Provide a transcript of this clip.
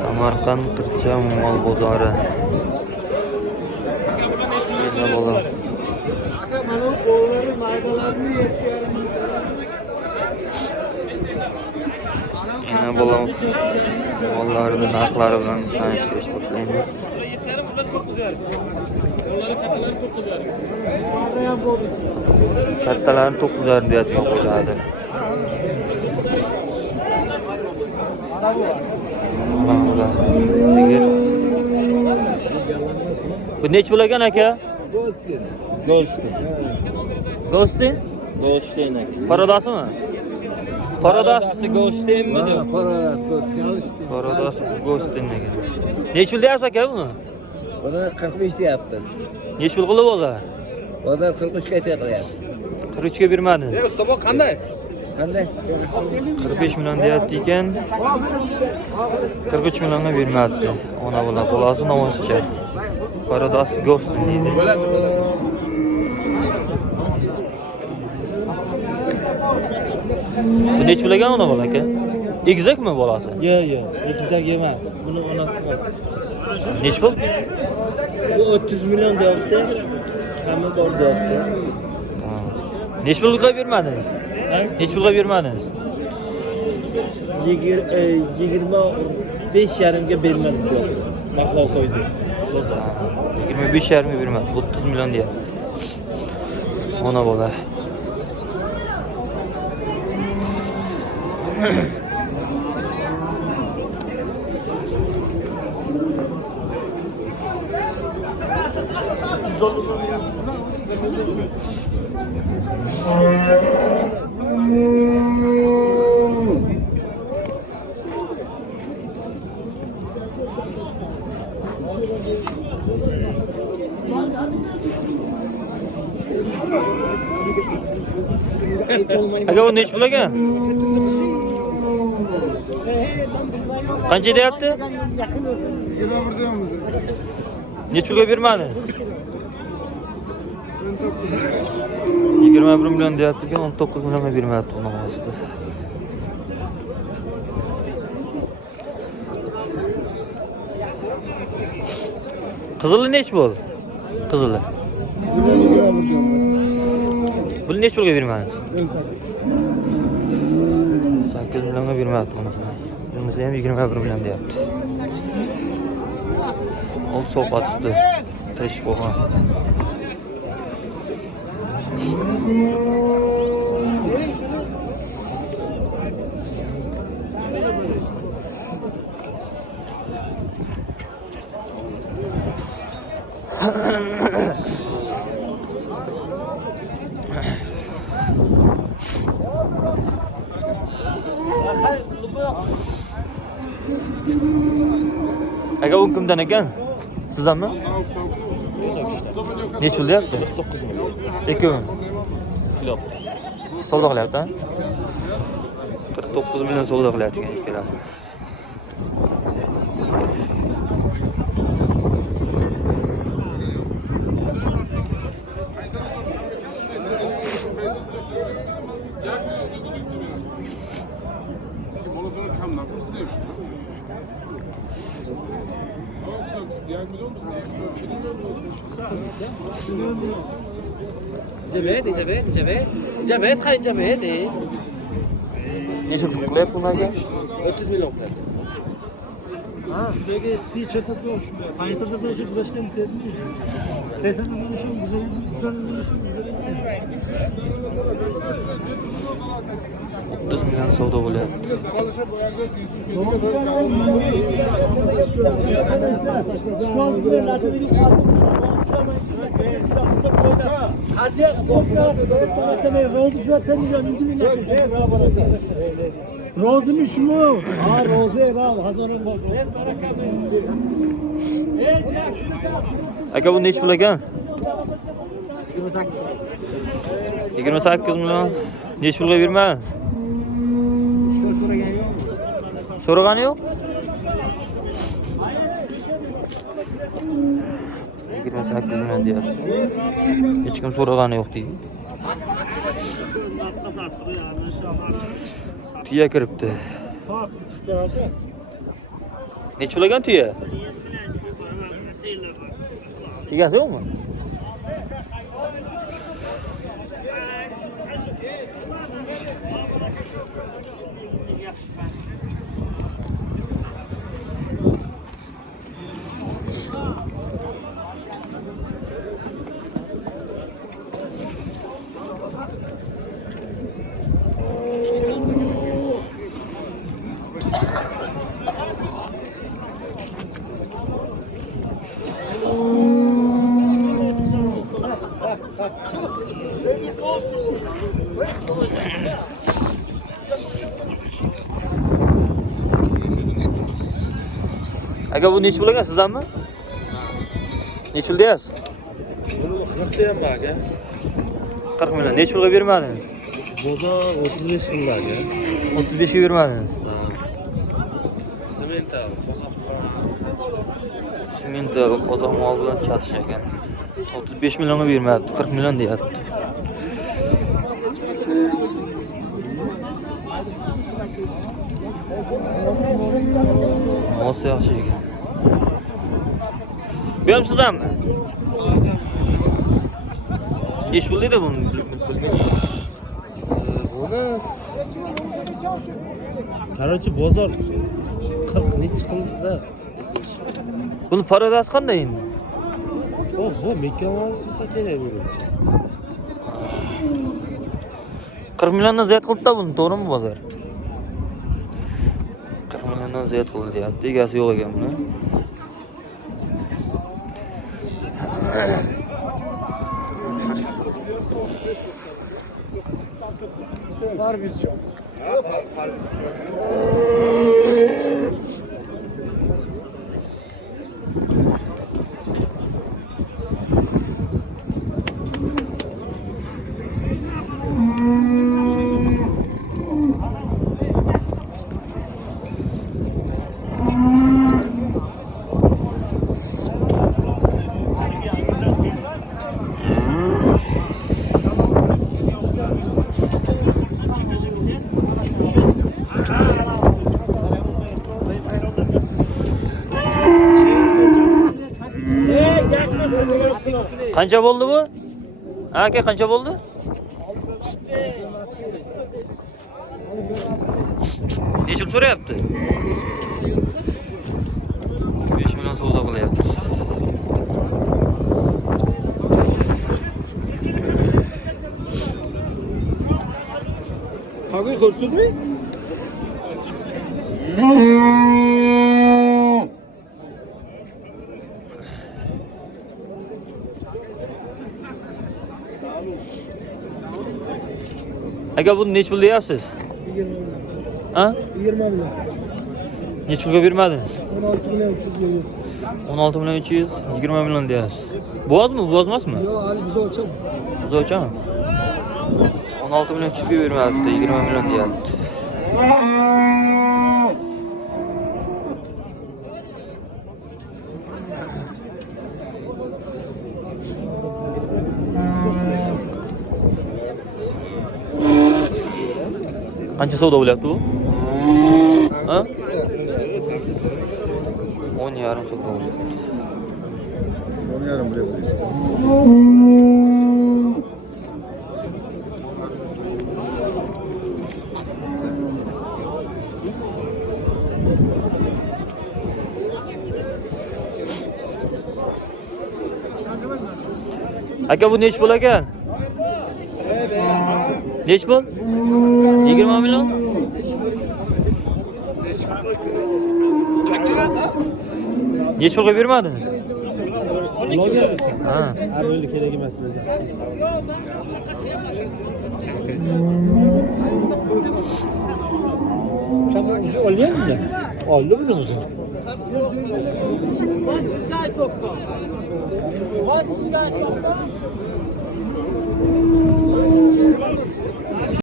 Samarqand Qircha mol bozori. Ena bola. Aka mana o'g'illari maydalarni yetishadi. Ena bola. Mollarning narxlari bilan tanishish boshlaymiz. Kattalarni 9,5 deyotgan qo'yadi. Sigir. Bu nech bo'lagan aka? Go'shtin. Go'shtin? Go'shtin aka. Parodasimi? Parodas go'shtinmi deb? Parodas go'shtin ekan. Nech pul deyapsiz aka buni? Buni 45 deyapti. Nech pul qilib bozor? Bozor 43 gacha qilyapti. 43 ga bermadingiz. Ustobo qanday? Qanday? 45 million deyapti ekan. 43 millionga bermayapti. Ona bola bolasi nomozcha. Parodas go'shtin deydi. Bu nech bo'lagan ona bola aka? Egizakmi bolasi? Yo'q, egizak emas. Buni onasi bor. Nech pul? Bu 30 million deyapti. Kami bor deyapti. Nech pulga bermadingiz? Nech pulga bermadingiz? 25,5 ga bermadik deyapti. Maqlov qo'ydi. 25,5 ga bermadi. 30 million deyapti. Ona bola. Aka bu nech pul ekan? Qancha deyapti? 21 deyapmiz. Nech pulga bermadingiz? 21 million deyapti ekan, 19 millionga bermayapti uni o'zida. Qizili nech pul? Qizili. Buni nech pulga bermadingiz? 8 millionga bermayapti unisini. Bunisi ham 21 million deyapti. Ol sovqatibdi. Tish qo'ygan. Aka bu kimdan ekan? Sizdanmi? Nech pul deyapti? 9 million. Ikkovi. Yo'q. Savdo qilyapti. 49 million savdo qilyapti ekan ikkalasi. Cebet, hayır cebet. Necha pul qilyapti unaga? 30 million. Ha, şuradaki si çatıda o şurada. Aynısında da şu güzel mi? Sesinde de şu güzel, güzel. 30 million savdo bo'lyapti. Rozmuş mu? Ha, rozi va, hazorim bor. Aka bu nech pul ekan? 28 million. Nech pulga bermadingiz? So'ragani yo'q? 28 million deyapti. Hech kim so'ragani yo'q deydi. Tuya kiribdi. Necha pulagan tuya? Egasi yo'qmi? Aka bu necha pulagan sizdanmi? Necha pul deyapsiz? Buni 40 deyapman aka. 40 million. Necha pulga bermadingiz? Bozor 35 ming aka. 35 ga bermadingiz. Semental, Semental qozoq mol bilan chatish ekan. 35 millionga bermayapti, 40 million deyapti. Mo'sa yaxshi ekan. Bu ham sizdanmi? Necha pul deydi buni? Buni Короче, bozor 40 necha qildi? Buni parodasi qanday endi? Bu mekamonis bo'lsa kerak menimcha. 40 milliondan ziyod qildi-da buni, to'g'rimi bozor? 40 milliondan ziyod qildi deyapti. Egasi yo'q ekan buni. Qancha bo'ldi bu? Aka qancha bo'ldi? Necha pul so'rayapti? 5 million savdo qilyapti. Qanday ko'rsatmi? Aka buni necha pul deyapsiz? 20 Ha? 20 million. Necha pulga bermadingiz? 16 million 300 ga yo'q. 16 million 300, 20 million deyapsiz. Bo'zdimi, bo'zmasmi? Yo'q, hali buzovcham. Buzovchami? 16 million 300 ga bermayapti, 20 million deyapti. Qancha savdo bo'lyapti bu? Ha? 10,5 savdo bo'lyapti. 10,5 bo'lyapti. Aka bu necha pul ekan? Necha pul? 20 million? Necha pulga bermadingiz? Ha. Har o'yli kerak emas bizga. Olganmi? Oldi buni.